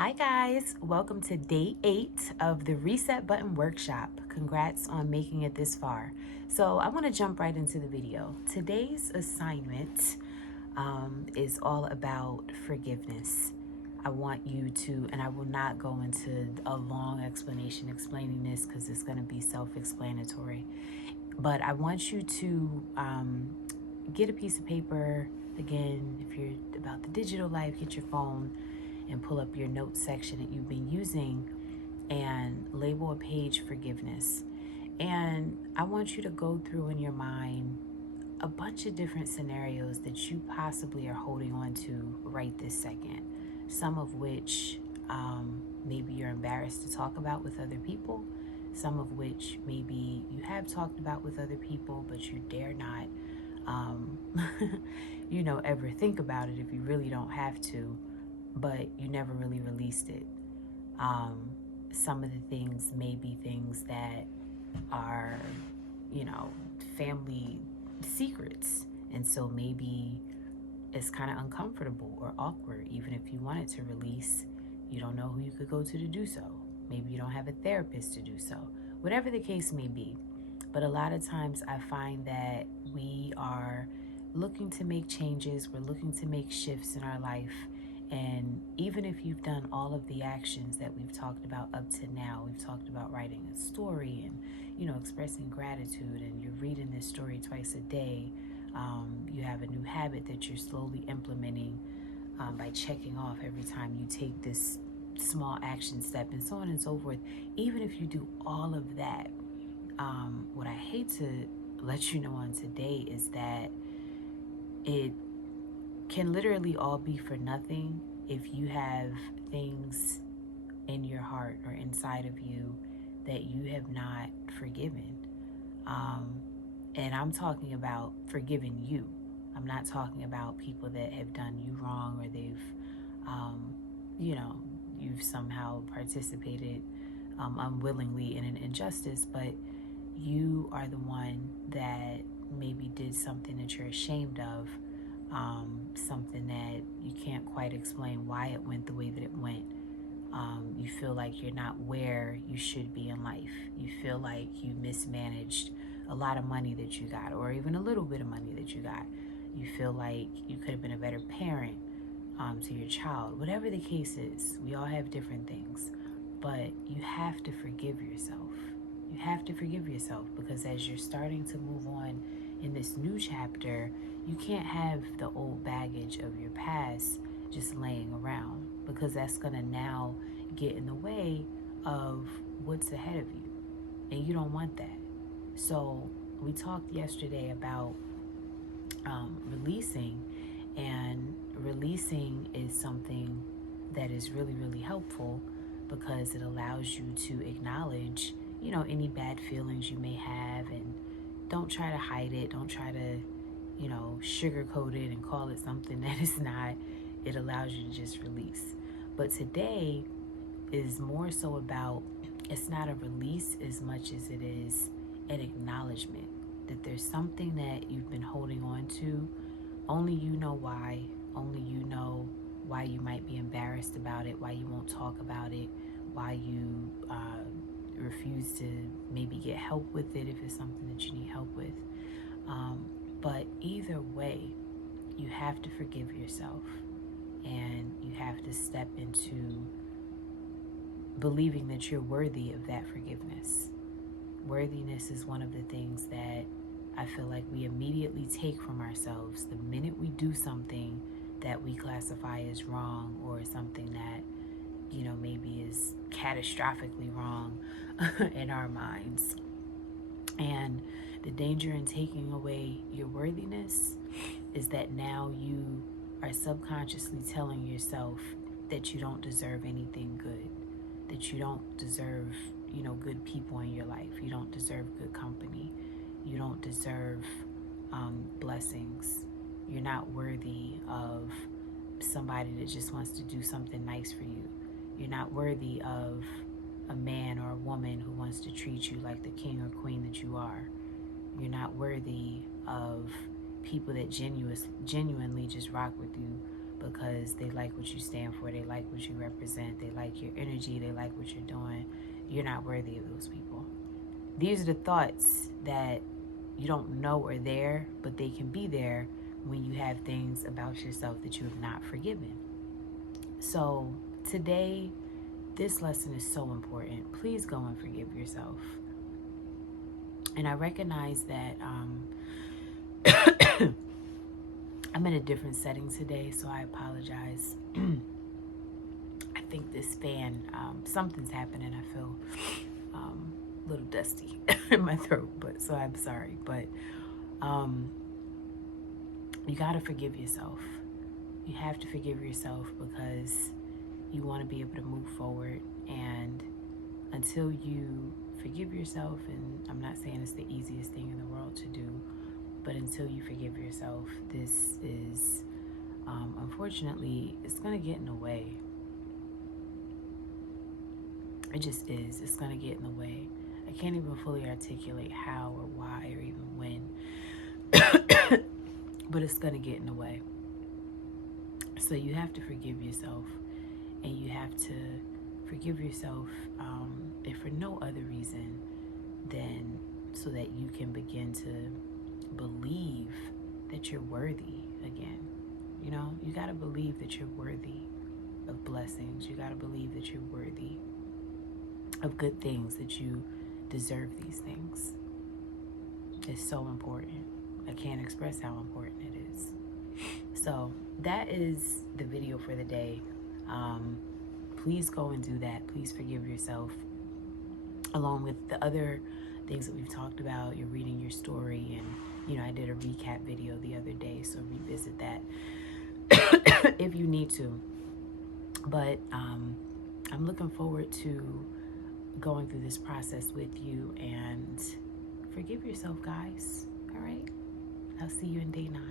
Hi guys, welcome to day 8 of the Reset Button Workshop. Congrats on making it this far. So I want to jump right into the video. Today's assignment is all about forgiveness. I want you to, and I will not go into a long explanation explaining this because it's going to be self-explanatory, but I want you to get a piece of paper. Again, if you're about the digital life, get your phone and pull up your notes section that you've been using and label a page forgiveness. And I want you to go through in your mind a bunch of different scenarios that you possibly are holding on to right this second. Some of which maybe you're embarrassed to talk about with other people. Some of which maybe you have talked about with other people, but you dare not, ever think about it if you really don't have to, but you never really released it. Um, some of the things may be things that are, you know, family secrets. And so maybe it's kind of uncomfortable or awkward. Even if you wanted to release, you don't know who you could go to do so. Maybe you don't have a therapist to do so. Whatever the case may be. But a lot of times I find that we are looking to make changes, we're looking to make shifts in our life. And even if you've done all of the actions that we've talked about up to now, we've talked about writing a story and, expressing gratitude, and you're reading this story twice a day. You have a new habit that you're slowly implementing by checking off every time you take this small action step, and so on and so forth. Even if you do all of that, what I hate to let you know on today is that it can literally all be for nothing if you have things in your heart or inside of you that you have not forgiven. Um, and I'm talking about forgiving you. I'm not talking about people that have done you wrong, or they've, um, you know, you've somehow participated unwillingly in an injustice, but you are the one that maybe did something that you're ashamed of, something that you can't quite explain why it went the way that it went. You feel like you're not where you should be in life. You feel like you mismanaged a lot of money that you got, or even a little bit of money that you got. You feel like you could have been a better parent to your child. Whatever the case is, we all have different things, but you have to forgive yourself. You have to forgive yourself, because as you're starting to move on in this new chapter, you can't have the old baggage of your past just laying around, because that's going to now get in the way of what's ahead of you. And you don't want that. So we talked yesterday about releasing, and releasing is something that is really, really helpful, because it allows you to acknowledge, any bad feelings you may have, and don't try to hide it. Don't try to, sugarcoat it and call it something that it's not. It allows you to just release. But today is more so about, it's not a release as much as it is an acknowledgement that there's something that you've been holding on to. Only you know why. Only you know why you might be embarrassed about it, why you won't talk about it, why you refuse to maybe get help with it if it's something that you need help with. But either way, you have to forgive yourself, and you have to step into believing that you're worthy of that forgiveness. Worthiness is one of the things that I feel like we immediately take from ourselves the minute we do something that we classify as wrong, or something that, maybe is catastrophically wrong in our minds. And the danger in taking away your worthiness is that now you are subconsciously telling yourself that you don't deserve anything good, that you don't deserve, good people in your life. You don't deserve good company. You don't deserve blessings. You're not worthy of somebody that just wants to do something nice for you. You're not worthy of a man or a woman who wants to treat you like the king or queen that you are. You're not worthy of people that genuinely just rock with you because they like what you stand for, they like what you represent, they like your energy, they like what you're doing. You're not worthy of those people. These are the thoughts that you don't know are there, but they can be there when you have things about yourself that you have not forgiven. So today, this lesson is so important. Please go and forgive yourself. And I recognize that I'm in a different setting today, so I apologize. I think this fan, something's happening. I feel a little dusty in my throat, but so I'm sorry. But you got to forgive yourself. You have to forgive yourself because you want to be able to move forward. And until you forgive yourself, and I'm not saying it's the easiest thing in the world to do, but until you forgive yourself, this is, unfortunately, it's going to get in the way. It just is. It's going to get in the way. I can't even fully articulate how or why or even when, but it's going to get in the way. So you have to forgive yourself, and you have to forgive yourself if for no other reason than so that you can begin to believe that you're worthy again. You know, you got to believe that you're worthy of blessings. You got to believe that you're worthy of good things, that you deserve these things. It's so important. I can't express how important it is. So that is the video for the day. Please go and do that. Please forgive yourself. Along with the other things that we've talked about, you're reading your story, and I did a recap video the other day, so revisit that if you need to. But I'm looking forward to going through this process with you, and forgive yourself, guys. All right? I'll see you in day 9.